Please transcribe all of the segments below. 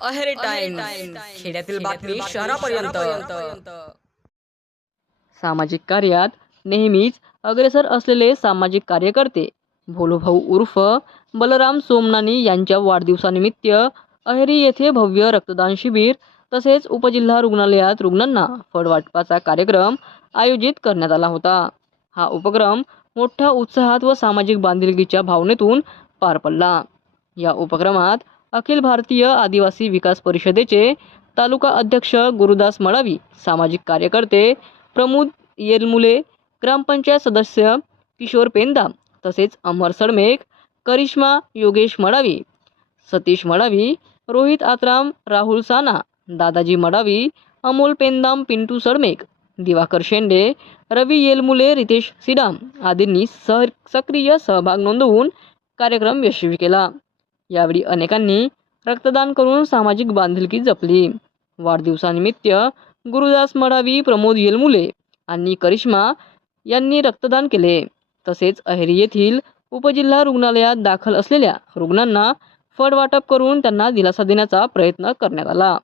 Aheri times, खेड्यातील बातमी शहरापर्यंत। सामाजिक कार्यात नेहमीच अग्रेसर असलेले सामाजिक कार्यकर्ते भोलूभाऊ उर्फ बलराम सोमनानी यांच्या वाढदिवसानिमित्त अहेरी येथे भव्य रक्तदान शिबिर तसेच उपजिल्हा रुग्णालयात रुग्णांना फळ वाटपाचा कार्यक्रम आयोजित करण्यात आला होता। हा उपक्रम मोठ्या उत्साहात व सामाजिक बांधिलकीच्या भावनेतून पार पडला। या उपक्रमात अखिल भारतीय आदिवासी विकास परिषदेचे तालुका अध्यक्ष गुरुदास मडावी, सामाजिक कार्यकर्ते प्रमोद येलमुले, ग्रामपंचायत सदस्य किशोर पेंदा तसेच अमर सडमेक, करिश्मा योगेश मडावी, सतीश मडावी, रोहित आत्राम, राहुल साना, दादाजी मडावी, अमोल पेंदाम, पिंटू सडमेक, दिवाकर शेंडे, रवी येलमुले, रितेश सिडाम आदींनी सक्रिय सहभाग नोंदवून कार्यक्रम यशस्वी केला। यावेळी अनेकांनी रक्तदान करून सामाजिक बांधिलकी जपली। वाढदिवसानिमित्त गुरुदास मडावी, प्रमोद येलमुले आणि करिश्मा यांनी रक्तदान केले। तसेच अहेरी येथील उपजिल्हा रुग्णालयात दाखल असलेल्या रुग्णांना फळ वाटप करून त्यांना दिलासा देण्याचा प्रयत्न करण्यात आला।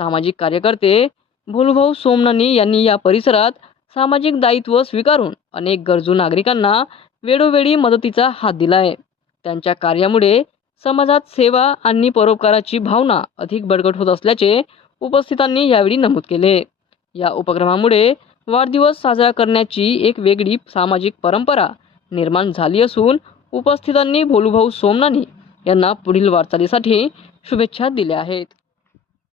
सामाजिक कार्यकर्ते भोलूभाऊ सोमनानी यांनी या परिसरात सामाजिक दायित्व स्वीकारून अनेक गरजू नागरिकांना वेळोवेळी मदतीचा हात दिलाय। त्यांच्या कार्यामुळे समाजात सेवा आणि परोपकाराची भावना अधिक बळकट होत असल्याचे उपस्थितांनी यावेळी नमूद केले। या उपक्रमामुळे वाढदिवस साजरा करण्याची एक वेगळी सामाजिक परंपरा निर्माण झाली असून उपस्थितांनी भोलूभाऊ सोमनानी यांना पुढील वाटचालीसाठी शुभेच्छा दिल्या आहेत।